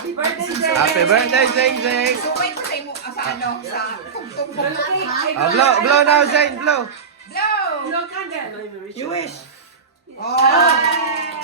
Happy birthday, Zeng! Happy birthday, Zeng Zeng! Sumay ko sa imo, sa ano, sa tungtong mo. Blow now, Zeng, blow! Blow! Blow candle. You wish. Oh!